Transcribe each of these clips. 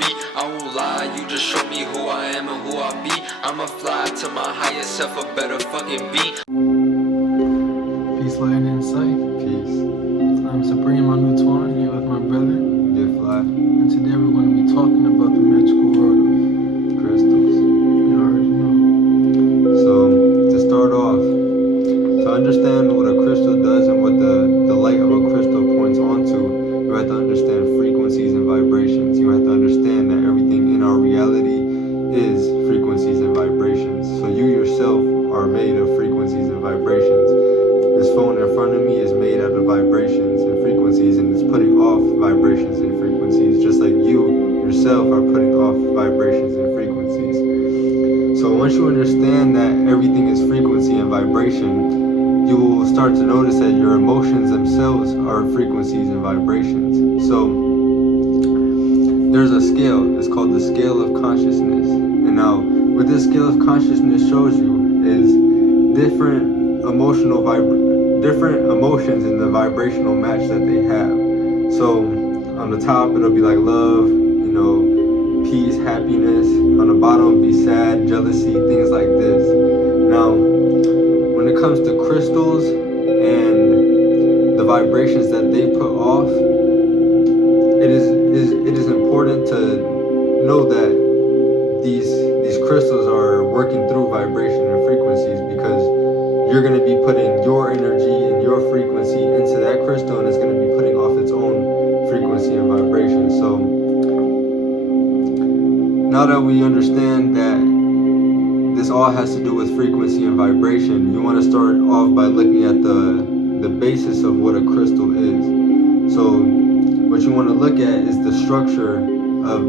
be. I won't lie, you just show me who I am and who I be. I'ma fly to my higher self, a better fucking beat. Peace, light, and insight. Peace. I'm Supreme, I'm Antoine, here with my brother. GetFly. And today we're going to be talking about the magical world of Crystals. you already know. So, to start off, to understand what a crystal does and what the light of a crystal points onto, you have to understand frequencies and vibrations. You have to understand that everything in our reality is frequencies and vibrations. So you yourself are made of frequencies and vibrations. This phone in front of me is made out of vibrations and frequencies, and it's putting off vibrations and frequencies, just like you yourself are putting off vibrations and frequencies. So once you understand that everything is frequency and vibration, you will start to notice that your emotions themselves are frequencies and vibrations. So there's a scale, it's called the scale of consciousness. And now what this scale of consciousness shows you is different emotions in the vibrational match that they have. So on the top it'll be like love, peace, happiness. On the bottom it'll be sad, jealousy, things like this. Now when it comes to crystals and the vibrations that they put off, it is important to know that these crystals are working through vibration and frequencies, because you're going to be putting your energy and your frequency into that crystal, and it's going to be putting off its own frequency and vibration. So now that we understand that this all has to do with frequency and vibration, you want to start off by looking at the basis of what a crystal is. So what you want to look at is the structure of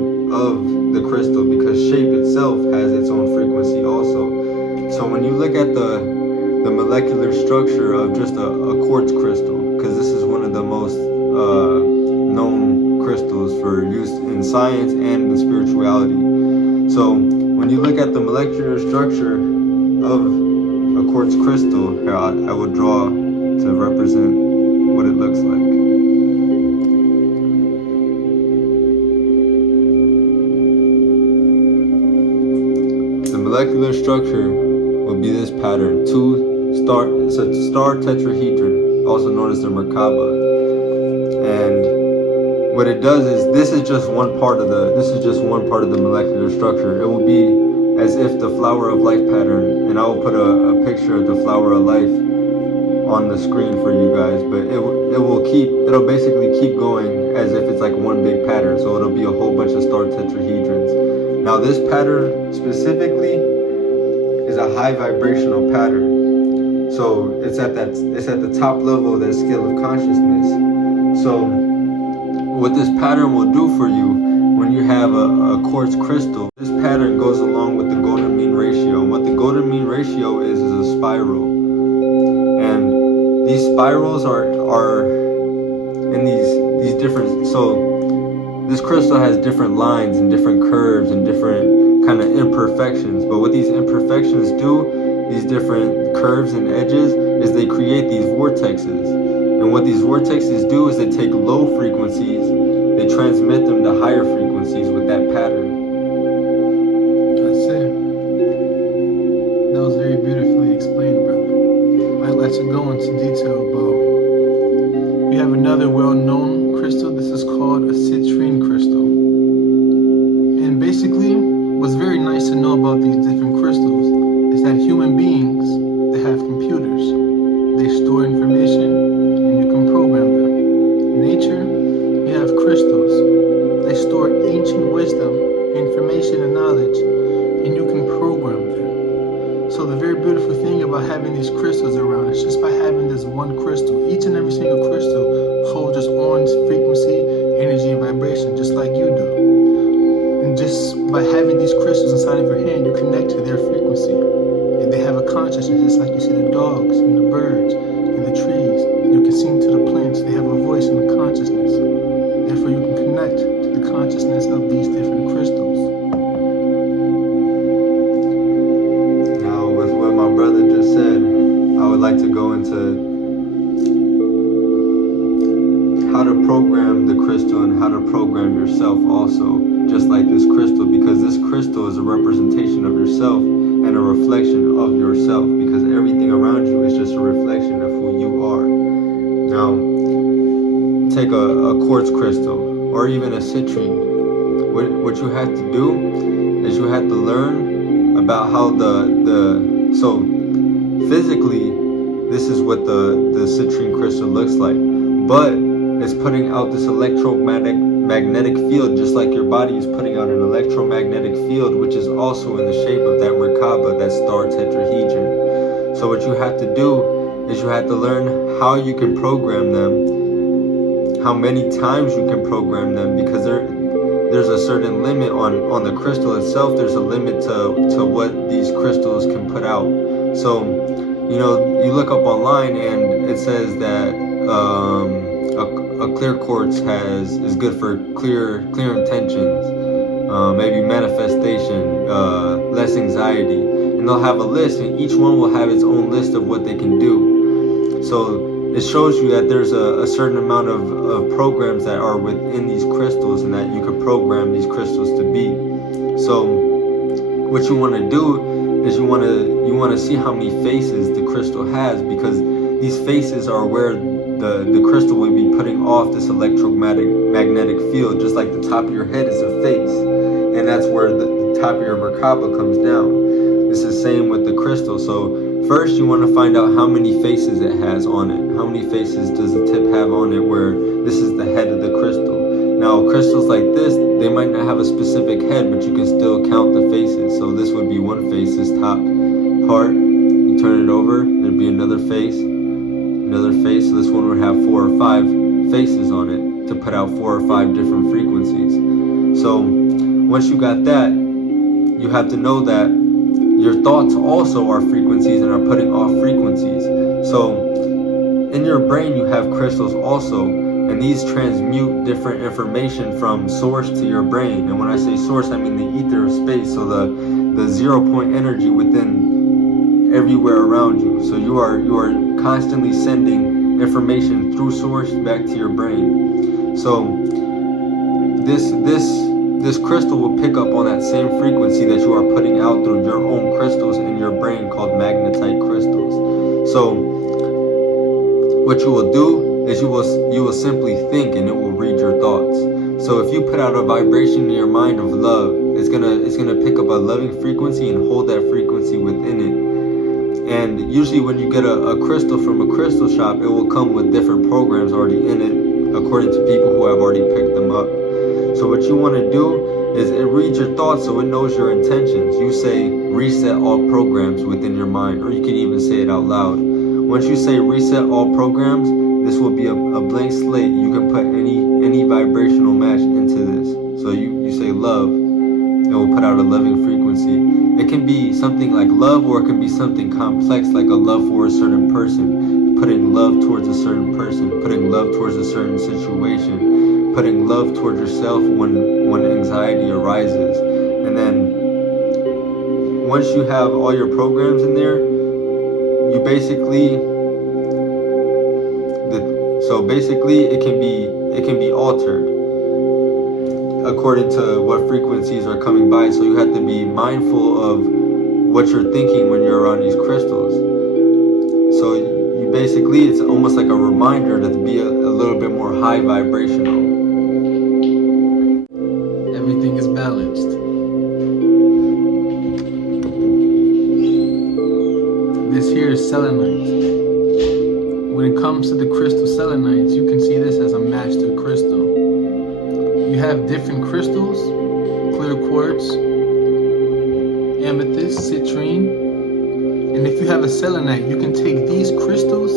the crystal, because shape itself has its own frequency also. So when you look at the molecular structure of just a quartz crystal, because this is one of the most known crystals for use in science and in spirituality. So when you look at the molecular structure of a quartz crystal, here I will draw to represent what it looks like. The molecular structure will be this pattern: it's a star tetrahedron, also known as the Merkaba. And what it does is, this is just one part of the molecular structure. It will be as if the flower of life pattern, and I will put a picture of the flower of life on the screen for you guys, but it'll basically keep going as if it's like one big pattern. So it'll be a whole bunch of star tetrahedrons. Now this pattern specifically is a high vibrational pattern. So it's at the top level of that scale of consciousness. So what this pattern will do for you when you have a quartz crystal, this pattern goes along with the golden mean ratio. And what the golden mean ratio is a spiral. And these spirals are in these different, so this crystal has different lines and different curves and different kind of imperfections. But what these imperfections do, these different curves and edges, is they create these vortexes. And what these vortexes do is they take low frequencies, they transmit them to higher frequencies with that pattern. That's it. That was very beautifully explained, brother. I'd like to go into detail about, we have another well-known crystal. This is called a citrine crystal. And basically, what's very nice to know about these different crystals is that human beings, they have computers. They store information and you can program them. In nature, you have crystals. They store ancient wisdom, information and knowledge, and you can program them. So the very beautiful thing about having these crystals around is just by having this one crystal, each and every single crystal holds its own frequency, energy, and vibration, just like you do. And just by having these crystals inside of your hand, you connect to their frequency. And they have a consciousness, just like you see the dogs and the birds and the trees. You can sing to the plants. They have a voice and a consciousness. Therefore, you can connect to the consciousness of these different crystals. Now, with what my brother just said, I would like to go into how to program the crystal and how to program yourself also. also, just like this crystal, because this crystal is a representation of yourself and a reflection of yourself, because everything around you is just a reflection of who you are. Now, take a quartz crystal or even a citrine. What you have to do is you have to learn about how so physically this is what the citrine crystal looks like, but it's putting out this electromagnetic field, just like your body is putting out an electromagnetic field, which is also in the shape of that Merkaba, that star tetrahedron. So what you have to do is you have to learn how you can program them, how many times you can program them, because there's a certain limit on the crystal itself. There's a limit to what these crystals can put out. So, you know, you look up online and it says that a clear quartz is good for clear intentions, maybe manifestation, less anxiety, and they'll have a list, and each one will have its own list of what they can do. So it shows you that there's a certain amount of programs that are within these crystals, and that you could program these crystals to be. So what you want to do is you want to see how many faces the crystal has, because these faces are where the crystal will be putting off this electromagnetic field, just like the top of your head is a face, and that's where the top of your Merkaba comes down. It's the same with the crystal. So first you want to find out how many faces it has on it. How many faces does the tip have on it, where this is the head of the crystal. Now crystals like this, they might not have a specific head, but you can still count the faces. So this would be one face, this top part. You turn it over, there'd be another face. So this one would have 4 or 5 faces on it to put out 4 or 5 different frequencies. So once you got that, you have to know that your thoughts also are frequencies and are putting off frequencies. So in your brain you have crystals also, and these transmute different information from source to your brain. And when I say source, I mean the ether of space, so the 0 point energy within everywhere around you. So you are constantly sending information through source back to your brain. So this crystal will pick up on that same frequency that you are putting out through your own crystals in your brain, called magnetite crystals. So what you will do is you will simply think, and it will read your thoughts. So if you put out a vibration in your mind of love, it's gonna pick up a loving frequency and hold that frequency within it. And usually when you get a crystal from a crystal shop, it will come with different programs already in it, according to people who have already picked them up. So what you want to do is it reads your thoughts, so it knows your intentions. You say reset all programs within your mind, or you can even say it out loud. Once you say reset all programs, this will be a blank slate. You can put any vibrational match into this. So you say love, it will put out a loving frequency. It can be something like love, or it can be something complex like a love for a certain person, putting love towards a certain person, putting love towards a certain situation, putting love towards yourself when anxiety arises. And then once you have all your programs in there, you basically it can be altered according to what frequencies are coming by. So you have to be mindful of what you're thinking when you're around these crystals. So you basically, it's almost like a reminder to be a little bit more high vibrational. Everything is balanced. This here is selenite. When it comes to the crystal selenites, you can see this as a master crystal. You have different crystals: clear quartz, amethyst, citrine. And if you have a selenite, you can take these crystals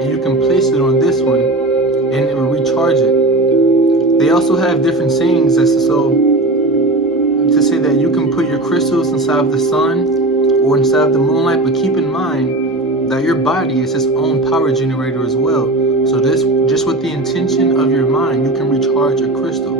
and you can place it on this one and it will recharge it. They also have different sayings to say that you can put your crystals inside of the sun or inside of the moonlight, but keep in mind that your body is its own power generator as well. So this, just with the intention of your mind, you can recharge a crystal.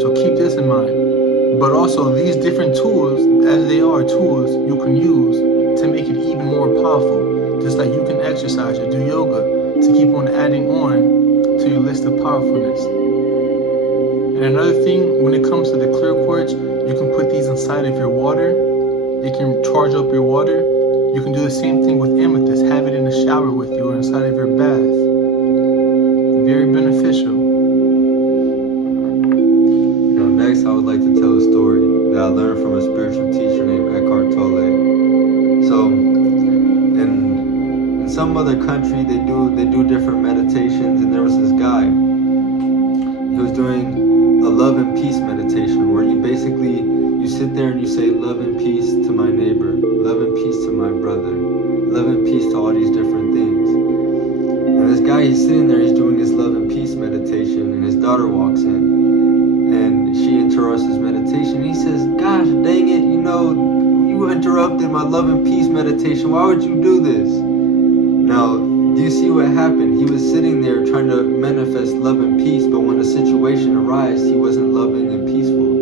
So keep this in mind. But also these different tools, as they are tools, you can use to make it even more powerful. Just like you can exercise or do yoga to keep on adding on to your list of powerfulness. And another thing, when it comes to the clear quartz, you can put these inside of your water. It can charge up your water. You can do the same thing with amethyst. Have it in the shower with you or inside of your bath. Very beneficial. Next, I would like to tell a story that I learned from a spiritual teacher named Eckhart Tolle. So, in some other country, they do different meditations, and there was this guy. He was doing a love and peace meditation, where you sit there and you say love and peace to my neighbor, love and peace to my brother, love and peace to all these different things. And this guy, he's sitting there, he's doing his love and peace meditation, and his daughter walks in. And she interrupts his meditation. He says, gosh, dang it, you interrupted my love and peace meditation. Why would you do this? Now, do you see what happened? He was sitting there trying to manifest love and peace, but when a situation arose, he wasn't loving and peaceful.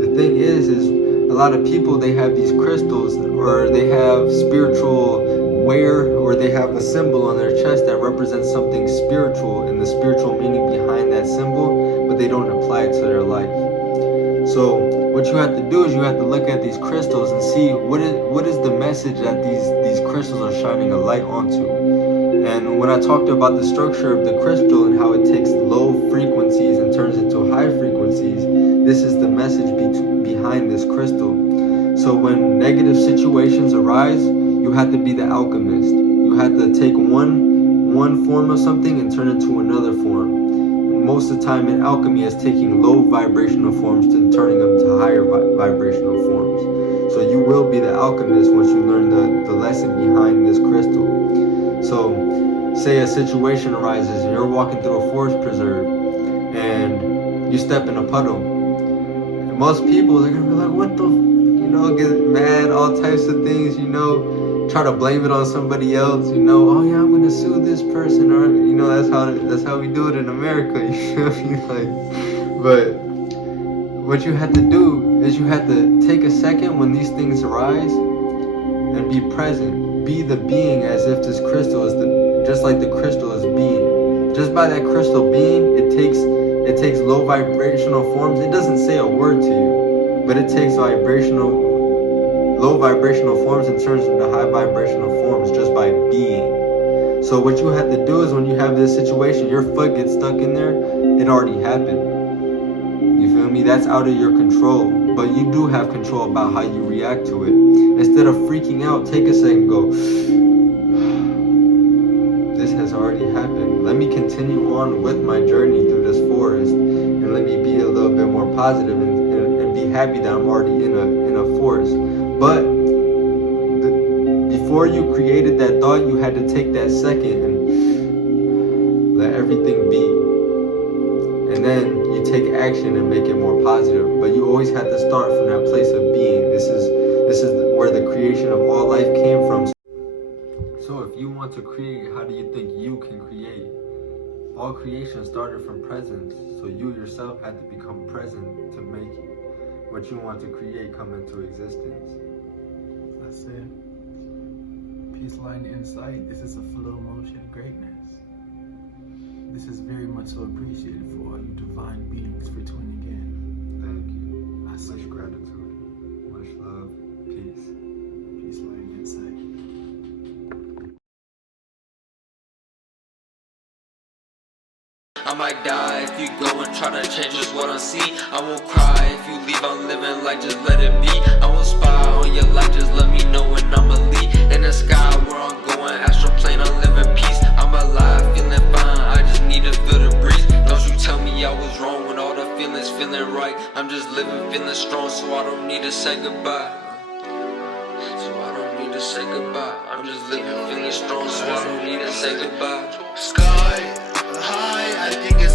The thing is a lot of people, they have these crystals, or they have spiritual wear, or they have a symbol on their chest that represents something spiritual, and the spiritual meaning behind that symbol, but they don't apply it to their life. So what you have to do is you have to look at these crystals and see what is the message that these crystals are shining a light onto. And when I talked about the structure of the crystal and how it takes low frequencies and turns into high frequencies, this is the message behind this crystal. So when negative situations arise, you have to be the alchemist. You have to take one form of something and turn it to another form. Most of the time in alchemy, it's taking low vibrational forms and turning them to higher vibrational forms. So you will be the alchemist once you learn the lesson behind this crystal. So say a situation arises and you're walking through a forest preserve and you step in a puddle. And most people are going to be like, what the get mad, all types of things, try to blame it on somebody else, oh yeah, I'm gonna sue this person, or that's how we do it in America, you feel me? But what you have to do is you have to take a second when these things arise and be present, be the being, as if this crystal is just like the crystal is being. Just by that crystal being, it takes low vibrational forms. It doesn't say a word to you, but it takes low vibrational forms and turns into high vibrational forms just by being. So what you have to do is when you have this situation, your foot gets stuck in there, it already happened. You feel me? That's out of your control. But you do have control about how you react to it. Instead of freaking out, take a second, go, this has already happened. Let me continue on with my journey through this forest, and let me be a little bit more positive and be happy that I'm already in a forest. But before you created that thought, you had to take that second and let everything be. And then you take action and make it more positive. But you always had to start from that place of being. This is where the creation of all life came from. So if you want to create, how do you think you can create? All creation started from presence. So you yourself had to become present to make what you want to create come into existence. That's it. Peace, light, and insight. This is a flow motion of greatness. This is very much so appreciated for all you divine beings for tuning in. Thank you. Much gratitude. Much love. Peace. Peace, light, and insight. I might die if you go and try to change just what I see. I won't cry if you leave, I'm living like just let it be. I won't spy on your life, just let me know when I'm elite. In the sky where I'm going, astral plane, I live in peace. I'm alive, feeling fine, I just need to feel the breeze. Don't you tell me I was wrong when all the feelings feeling right. I'm just living, feeling strong, so I don't need to say goodbye. Say goodbye. I'm just living, feeling strong, so I don't need to say goodbye. Sky high, I think it's